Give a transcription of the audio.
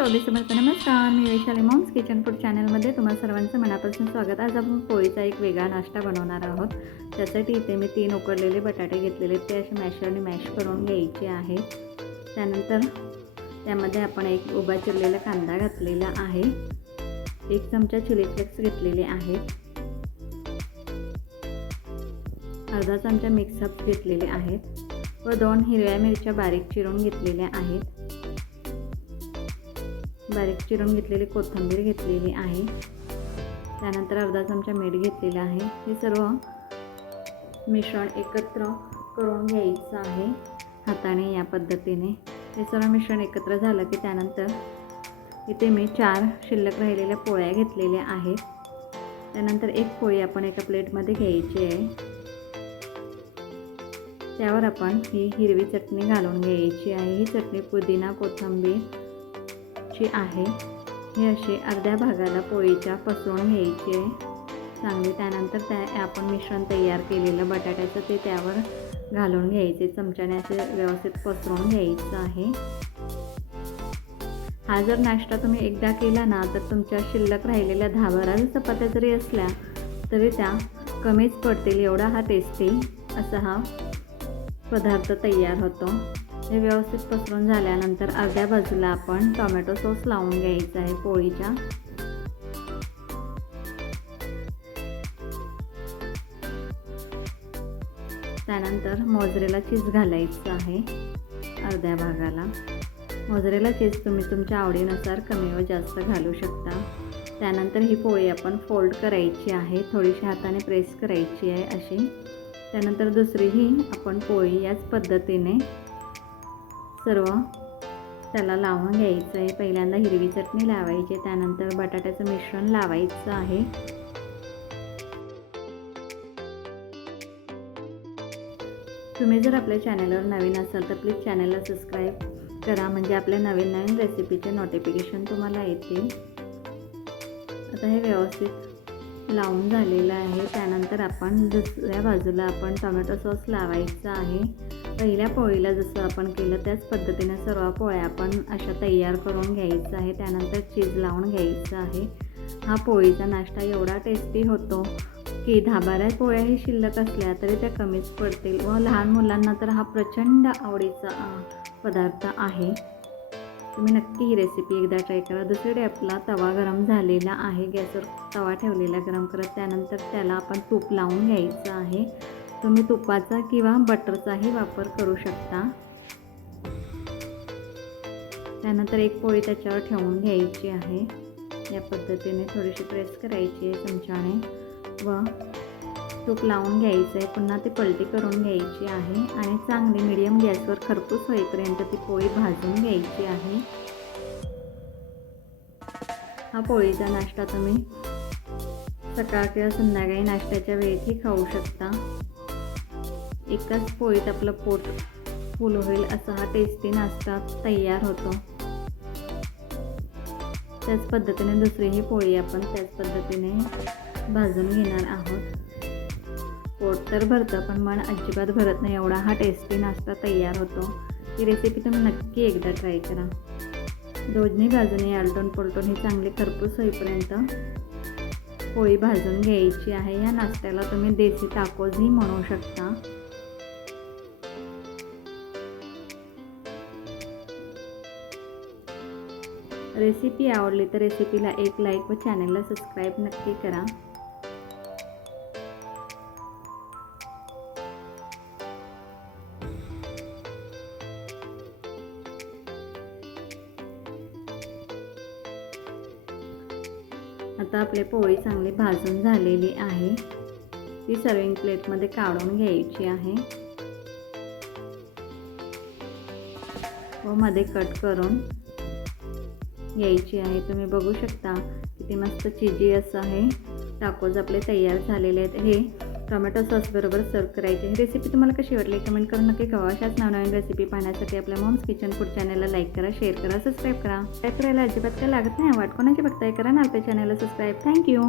स्वागत समर्थ नमस्कार. मी Vaishali moms kitchen food चॅनलमध्ये तुम्हा सर्वांचं मनापासून स्वागत. आज आपण पोळीचा एक वेगळा नाश्ता बनवणार आहोत. त्यासाठी इथे मी 3 उकडलेले बटाटे घेतलेले, ते असे मॅशरने मॅश करून घ्यायचे आहेत. त्यानंतर त्यामध्ये आपण एक उभा चिरलेला कांदा घातलेला आहे, 1 चमचा चिली फ्लेक्स घेतलेले आहेत, अर्धा चमचा मिक्सअप घेतलेले आहेत व 2 हिरव्या मिरच्या बारीक चिरून घेतलेल्या आहेत. बारीक चिरून घेतलेली कोथिंबीर घेतलेली आहे. त्यानंतर अर्धा चमचा मीठ घेतलेला आहे. हे सर्व मिश्रण एकत्र करून घ्यायचं आहे हाताने या पद्धतीने. हे सर्व मिश्रण एकत्र झालं की त्यानंतर इथे मी 4 शिल्लक राहिलेल्या पोळ्या घेतलेल्या आहेत. त्यानंतर एक पोळी आपण एका प्लेटमध्ये घ्यायची आहे. त्यावर आपण ही हिरवी चटणी घालून घ्यायची आहे. ही चटणी पुदिना कोथिंबीर आहे. हे असे अर्ध्या भागाला पोळीच्या पसरवून घ्यायची आहे चांगली. त्यानंतर आपण मिश्रण तयार केलेलं बटाट्याचं ते त्यावर घालून घ्यायचे. चमच्याने असे व्यवस्थित पसरवून घ्यायचं आहे. हा जर नाश्ता तुम्ही एकदा केला ना तर तुमच्या शिल्लक राहिलेल्या 10-12 चपात्या जरी असल्या तरी त्या कमीच पडतील, एवढा हा टेस्टी असा हा पदार्थ तयार होतो. हे व्यवस्थित पसरून झाल्यानंतर अर्ध्या बाजूला आपण टोमॅटो सॉस लावून घ्यायचा आहे पोळीच्या. त्यानंतर मोझरेला चीज घालायचं आहे अर्ध्या भागाला. मोझरेला चीज तुम्ही तुमच्या आवडीनुसार कमी व जास्त घालू शकता. त्यानंतर ही पोळी आपण फोल्ड करायची आहे, थोडीशी हाताने प्रेस करायची आहे अशी. त्यानंतर दुसरीही आपण पोळी याच पद्धतीने सर्व त्याला लावून घ्यायचं आहे. पहिल्यांदा हिरवी चटणी लावायची, त्यानंतर बटाट्याचं मिश्रण लावायचं आहे. तुम्ही जर आपल्या चॅनलवर नवीन असाल तर प्लीज चॅनलला सबस्क्राईब करा, म्हणजे आपल्या नवीन नवीन रेसिपीचे नोटिफिकेशन तुम्हाला येतील. आता हे व्यवस्थित लावून झालेलं आहे. त्यानंतर आपण दुसऱ्या बाजूला आपण टोमॅटो सॉस लावायचा आहे. पहिल्या पोळीला जसं आपण केलं त्याच पद्धतीने सर्व पोळ्या आपण अशा तयार करून घ्यायचं आहे. त्यानंतर चीज लावून घ्यायचं आहे. हा पोळीचा नाश्ता एवढा टेस्टी होतो की 10-12 पोळ्याही शिल्लक असल्या तरी त्या कमीच पडतील व लहान मुलांना तर हा प्रचंड आवडीचा पदार्थ आहे. तुम्ही नक्की ही रेसिपी एकदा ट्राय करा. दुसरीकडे आपला तवा गरम झालेला आहे, गॅसवर तवा ठेवलेला गरम करत. त्यानंतर त्याला आपण तूप लावून घ्यायचं आहे. तुम्ही तुपाचा किंवा बटरचाही वापर करू शकता. त्यानंतर एक पोळी त्याच्यावर ठेवून घ्यायची आहे. या पद्धतीने थोडीशी प्रेस करायची आहे चमच्याने व तूप लावून घ्यायचं आहे. पुन्हा ती पलटी करून घ्यायची आहे आणि चांगली मीडियम गॅसवर खरपूस होईपर्यंत ती पोळी भाजून घ्यायची आहे. हा पोळीचा नाश्ता तुम्ही सकाळ किंवा संध्याकाळी नाश्त्याच्या वेळेतही खाऊ शकता. एकाच पोळीत आपलं पोट फुल होईल असा हा टेस्टी नाश्ता तयार होतो. त्याच पद्धतीने दुसरीही पोळी आपण त्याच पद्धतीने भाजून घेणार आहोत. पोट तर भरतं पण मन अजिबात भरत नाही, एवढा हा टेस्टी नाश्ता तयार होतो. ही रेसिपी तुम्ही नक्की एकदा ट्राय करा. दोन्ही बाजूने आलटून पलटून ही चांगली खरपूस होईपर्यंत पोळी भाजून घ्यायची आहे. या नाश्त्याला तुम्ही देसी टाकोजही म्हणू शकता. रेसिपी आवडली तर रेसिपीला एक लाईक व चॅनलला सबस्क्राईब नक्की करा. आता आपली पोळी चांगली भाजून झालेली आहे. ती सर्विंग प्लेटमध्ये काढून घ्यायची आहे व मध्ये कट करून घ्यायची आहे. तुम्ही बघू शकता किती मस्त चिजी असं आहे टाकोज आपले तयार झालेले आहेत. हे टोमॅटो सॉस बरोबर सर्व करायचे. ही रेसिपी तुम्हाला कशी वाटली कमेंट करून नक्की कळवा. अशाच नवनवीन रेसिपी पाहण्यासाठी आपल्या मॉम्स किचन फूड चॅनलला लाईक करा, शेअर करा, सबस्क्राईब करा. लाईक करायला अजिबात काय लागत नाही. वाट कोणाची बघताय, करा ना आपल्या चॅनलला सबस्क्राईब. थँक्यू.